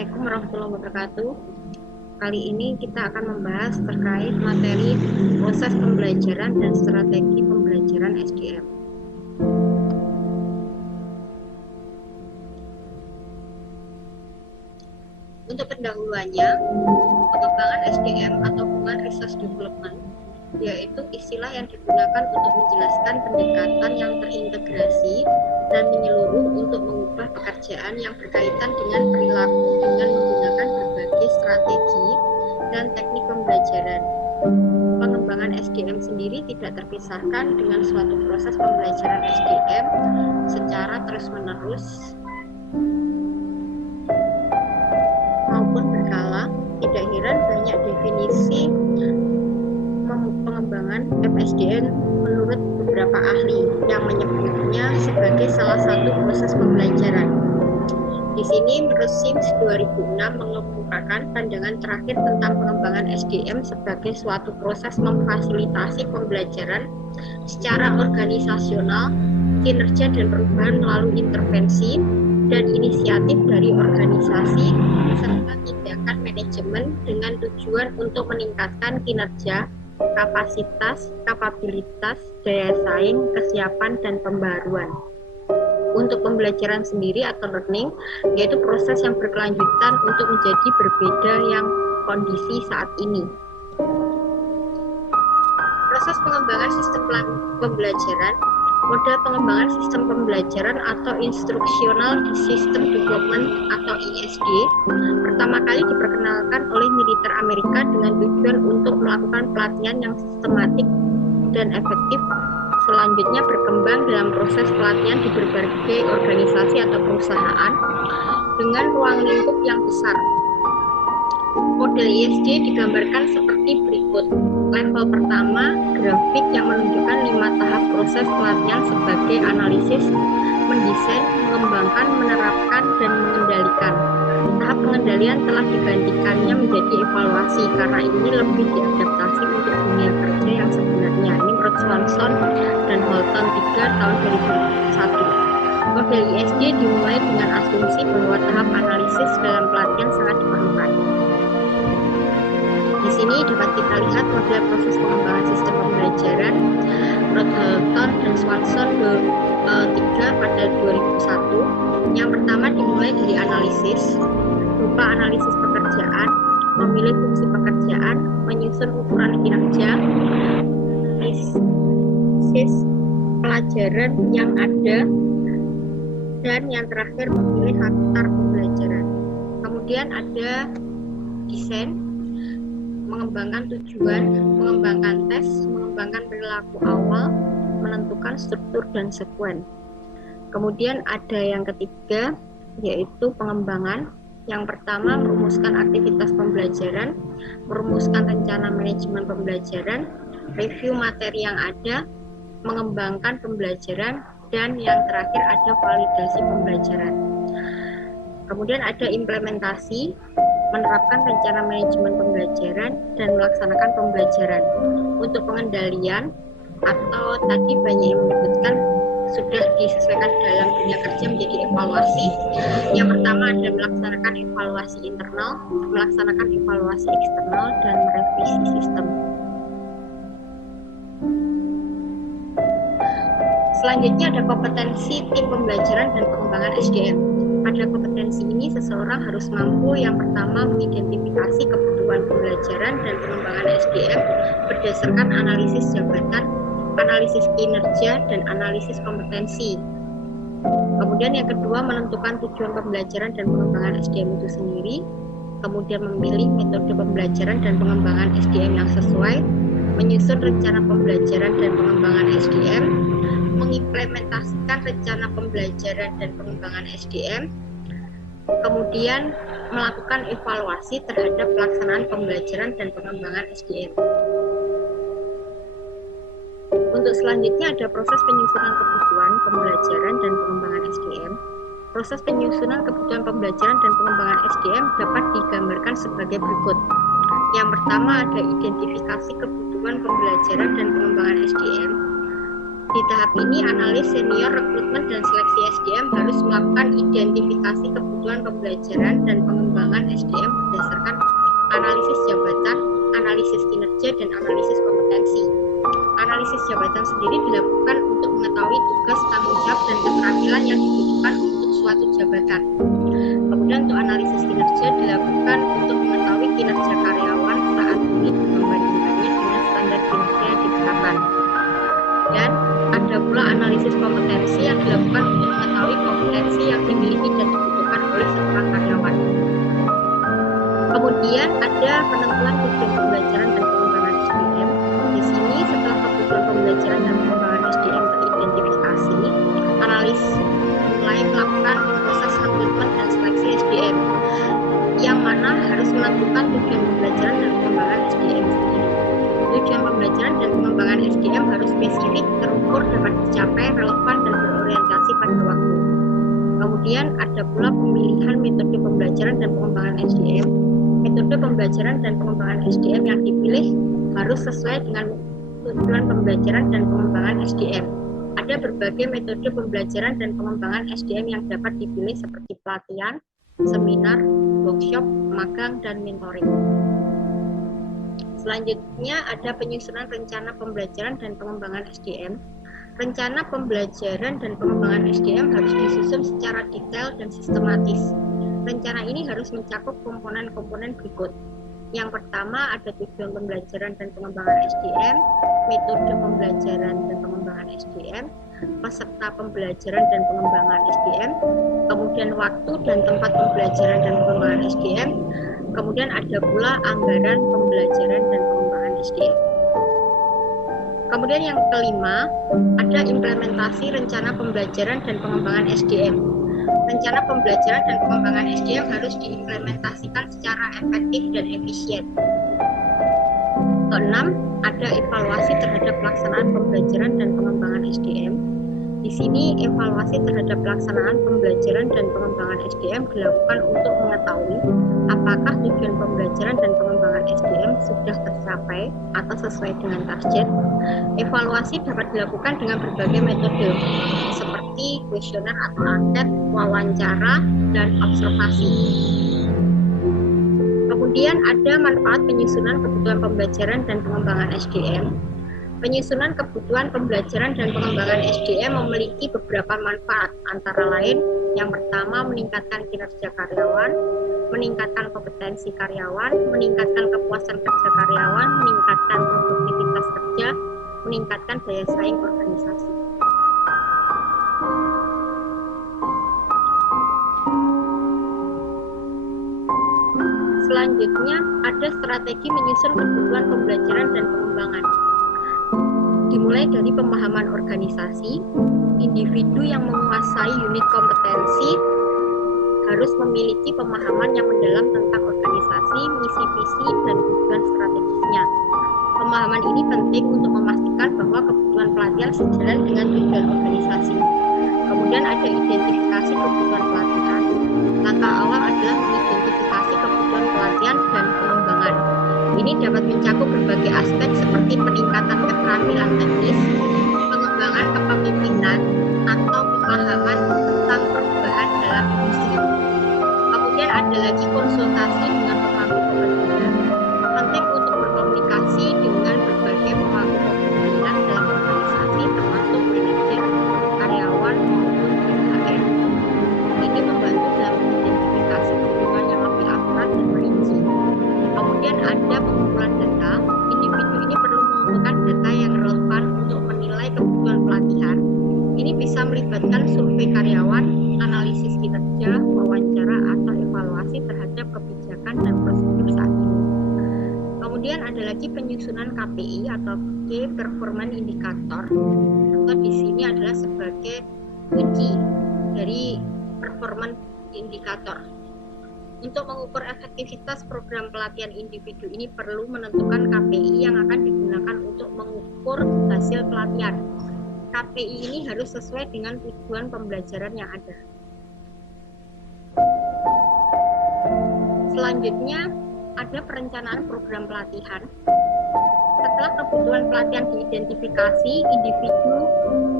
Assalamualaikum warahmatullahi wabarakatuh. Kali ini kita akan membahas terkait materi proses pembelajaran dan strategi pembelajaran SDM. Untuk pendahuluannya, pengembangan SDM atau Human Resource Development yaitu istilah yang digunakan untuk menjelaskan pendekatan yang terintegrasi dan menyeluruh untuk mengubah pekerjaan yang berkaitan dengan perilaku dengan menggunakan berbagai strategi dan teknik pembelajaran. Pengembangan SDM sendiri tidak terpisahkan dengan suatu proses pembelajaran SDM secara terus-menerus maupun berkala. Tidak heran banyak definisi pengembangan FSDM menurut beberapa ahli yang menyebutnya sebagai salah satu proses pembelajaran. Di sini menurut Sims 2006 mengemukakan pandangan terakhir tentang pengembangan SDM sebagai suatu proses memfasilitasi pembelajaran secara organisasional, kinerja dan perubahan melalui intervensi dan inisiatif dari organisasi serta tindakan manajemen dengan tujuan untuk meningkatkan kinerja, kapasitas, kapabilitas, daya saing, kesiapan, dan pembaruan. Untuk pembelajaran sendiri atau learning, yaitu proses yang berkelanjutan untuk menjadi berbeda yang kondisi saat ini. Proses pengembangan sistem pembelajaran, model pengembangan sistem pembelajaran atau Instructional System Development atau ISD pertama kali diperkenalkan oleh militer Amerika dengan tujuan untuk melakukan pelatihan yang sistematik dan efektif. Selanjutnya berkembang dalam proses pelatihan di berbagai organisasi atau perusahaan dengan ruang lingkup yang besar. Model ISD digambarkan seperti berikut. Level pertama, grafik yang menunjukkan 5 tahap proses pelatihan sebagai analisis, mendesain, mengembangkan, menerapkan, dan mengendalikan. Tahap pengendalian telah digantikannya menjadi evaluasi karena ini lebih diadaptasi untuk dunia kerja yang sebenarnya. Ini menurut Swanson dan Holton 3 tahun 2001. Model ISD dimulai dengan asumsi bahwa tahap analisis dalam pelatihan sangat diperlukan. Di sini dapat kita lihat model proses pengembangan sistem pembelajaran menurut Holton dan Swanson 3 pada 2001. Yang pertama dimulai dari analisis, berupa analisis pekerjaan, memilih fungsi pekerjaan, menyusun ukuran kinerja, analisis pelajaran yang ada, dan yang terakhir memilih latar pembelajaran. Kemudian ada desain, mengembangkan tujuan, mengembangkan tes, mengembangkan perilaku awal, menentukan struktur dan sekuen. Kemudian ada yang ketiga, yaitu pengembangan. Yang pertama, merumuskan aktivitas pembelajaran, merumuskan rencana manajemen pembelajaran, review materi yang ada, mengembangkan pembelajaran, dan yang terakhir ada validasi pembelajaran. Kemudian ada implementasi, menerapkan rencana manajemen pembelajaran, dan melaksanakan pembelajaran. Untuk pengendalian, atau tadi banyak yang menyebutkan sudah disesuaikan dalam dunia kerja menjadi evaluasi. Yang pertama ada melaksanakan evaluasi internal, melaksanakan evaluasi eksternal, dan merevisi sistem. Selanjutnya ada kompetensi tim pembelajaran dan pengembangan SDM. Pada kompetensi ini seseorang harus mampu yang pertama mengidentifikasi kebutuhan pembelajaran dan pengembangan SDM berdasarkan analisis jabatan, analisis kinerja, dan analisis kompetensi. Kemudian yang kedua menentukan tujuan pembelajaran dan pengembangan SDM itu sendiri. Kemudian memilih metode pembelajaran dan pengembangan SDM yang sesuai, menyusun rencana pembelajaran dan pengembangan SDM, mengimplementasikan rencana pembelajaran dan pengembangan SDM, kemudian melakukan evaluasi terhadap pelaksanaan pembelajaran dan pengembangan SDM. Untuk selanjutnya ada proses penyusunan kebutuhan pembelajaran dan pengembangan SDM. Proses penyusunan kebutuhan pembelajaran dan pengembangan SDM dapat digambarkan sebagai berikut. Yang pertama ada identifikasi kebutuhan pembelajaran dan pengembangan SDM. Di tahap ini, analis senior rekrutmen dan seleksi SDM harus melakukan identifikasi kebutuhan pembelajaran dan pengembangan SDM berdasarkan analisis jabatan, analisis kinerja, dan analisis kompetensi. Analisis jabatan sendiri dilakukan untuk mengetahui tugas, tanggung jawab, dan keterampilan yang dibutuhkan untuk suatu jabatan. Kemudian untuk analisis kinerja dilakukan untuk mengetahui kinerja karyawan saat ini membandingkannya dengan standar kinerja yang ditetapkan. Dan ada pula analisis kompetensi yang dilakukan untuk mengetahui kompetensi yang dimiliki dan dibutuhkan oleh seorang karyawan. Kemudian ada penentuan tujuan pembelajaran dan pengembangan SDM. Di sini setelah kebutuhan pembelajaran dan pengembangan SDM teridentifikasi, analis mulai melakukan proses rekrutmen dan seleksi SDM, yang mana harus menentukan tujuan pembelajaran dan pengembangan SDM sendiri. Tujuan pembelajaran dan pengembangan SDM harus spesifik, terukur, dapat dicapai, relevan, dan berorientasi pada waktu. Kemudian ada pula pemilihan metode pembelajaran dan pengembangan SDM. Metode pembelajaran dan pengembangan SDM yang dipilih harus sesuai dengan tujuan pembelajaran dan pengembangan SDM. Ada berbagai metode pembelajaran dan pengembangan SDM yang dapat dipilih seperti pelatihan, seminar, workshop, magang, dan mentoring. Selanjutnya ada penyusunan rencana pembelajaran dan pengembangan SDM. Rencana pembelajaran dan pengembangan SDM harus disusun secara detail dan sistematis. Rencana ini harus mencakup komponen-komponen berikut. Yang pertama ada tujuan pembelajaran dan pengembangan SDM, metode pembelajaran dan pengembangan SDM, peserta pembelajaran dan pengembangan SDM, kemudian waktu dan tempat pembelajaran dan pengembangan SDM, kemudian ada pula anggaran pembelajaran dan pengembangan SDM. Kemudian yang kelima, ada implementasi rencana pembelajaran dan pengembangan SDM. Rencana pembelajaran dan pengembangan SDM harus diimplementasikan secara efektif dan efisien. Keenam, ada evaluasi terhadap pelaksanaan pembelajaran dan pengembangan SDM. Di sini evaluasi terhadap pelaksanaan pembelajaran dan pengembangan SDM dilakukan untuk mengetahui apakah tujuan pembelajaran dan pengembangan SDM sudah tercapai atau sesuai dengan target. Evaluasi dapat dilakukan dengan berbagai metode seperti kuesioner atau angket, wawancara, dan observasi. Kemudian ada manfaat penyusunan kebutuhan pembelajaran dan pengembangan SDM. Penyusunan kebutuhan pembelajaran dan pengembangan SDM memiliki beberapa manfaat, antara lain yang pertama meningkatkan kinerja karyawan, meningkatkan kompetensi karyawan, meningkatkan kepuasan kerja karyawan, meningkatkan produktivitas kerja, meningkatkan daya saing organisasi. Selanjutnya ada strategi menyusun kebutuhan pembelajaran dan pengembangan. Dimulai dari pemahaman organisasi, individu yang menguasai unit kompetensi harus memiliki pemahaman yang mendalam tentang organisasi, misi, visi, dan tujuan strategisnya. Pemahaman ini penting untuk memastikan bahwa kebutuhan pelatihan sejalan dengan tujuan organisasi. Kemudian ada identifikasi kebutuhan pelatihan. Langkah awal adalah mengidentifikasi kebutuhan pelatihan dan pengembangan. Ini dapat mencakup berbagai aspek seperti peningkatan keterampilan teknis, pengembangan kepemimpinan, atau pemahaman tentang perubahan dalam industri. Kemudian ada lagi konsultasi dengan pemangku kepentingan. Penting untuk berkomunikasi dengan berbagai pemangku kepentingan dalam organisasi, termasuk manajer, karyawan, maupun BHR. Ini membantu dalam mengidentifikasi kebutuhan yang lebih akurat dan rinci. Kemudian ada pengumpulan data. Individu ini perlu mengumpulkan data yang relevan untuk menilai kebutuhan pelatihan. Ini bisa melibatkan survei karyawan, analisis kinerja, wawancara, atau evaluasi terhadap kebijakan dan prosedur saat ini. Kemudian ada lagi penyusunan KPI atau Key Performance Indicator, atau di sini adalah sebagai kunci dari performance indikator. Untuk mengukur efektivitas program pelatihan individu ini perlu menentukan KPI yang akan digunakan untuk mengukur hasil pelatihan. KPI ini harus sesuai dengan tujuan pembelajaran yang ada. Selanjutnya ada perencanaan program pelatihan. Setelah kebutuhan pelatihan diidentifikasi, individu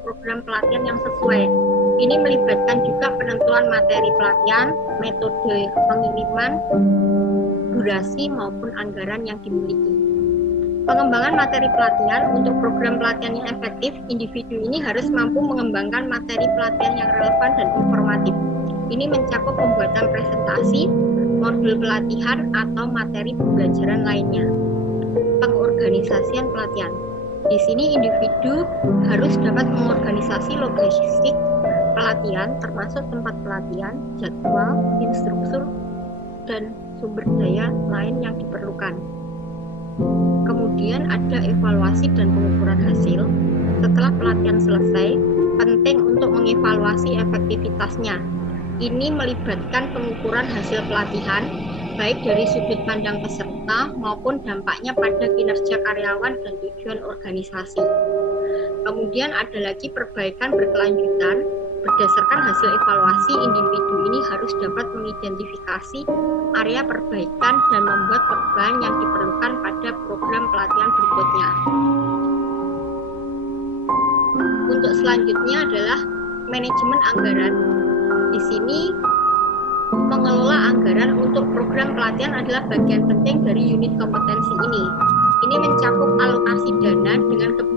program pelatihan yang sesuai. Ini melibatkan juga penentuan materi pelatihan, metode pengiriman, durasi maupun anggaran yang dimiliki. Pengembangan materi pelatihan untuk program pelatihan yang efektif, individu ini harus mampu mengembangkan materi pelatihan yang relevan dan informatif. Ini mencakup pembuatan presentasi, modul pelatihan, atau materi pembelajaran lainnya. Pengorganisasian pelatihan. Di sini individu harus dapat mengorganisasi logistik pelatihan, termasuk tempat pelatihan, jadwal, instruktur, dan sumber daya lain yang diperlukan. Kemudian ada evaluasi dan pengukuran hasil. Setelah pelatihan selesai, penting untuk mengevaluasi efektivitasnya. Ini melibatkan pengukuran hasil pelatihan, baik dari sudut pandang peserta maupun dampaknya pada kinerja karyawan dan tujuan organisasi. Kemudian ada lagi perbaikan berkelanjutan. Berdasarkan hasil evaluasi, individu ini harus dapat mengidentifikasi area perbaikan dan membuat perubahan yang diperlukan pada program pelatihan berikutnya. Untuk selanjutnya adalah manajemen anggaran. Di sini mengelola anggaran untuk program pelatihan adalah bagian penting dari unit kompetensi ini. Ini mencakup alokasi dana dengan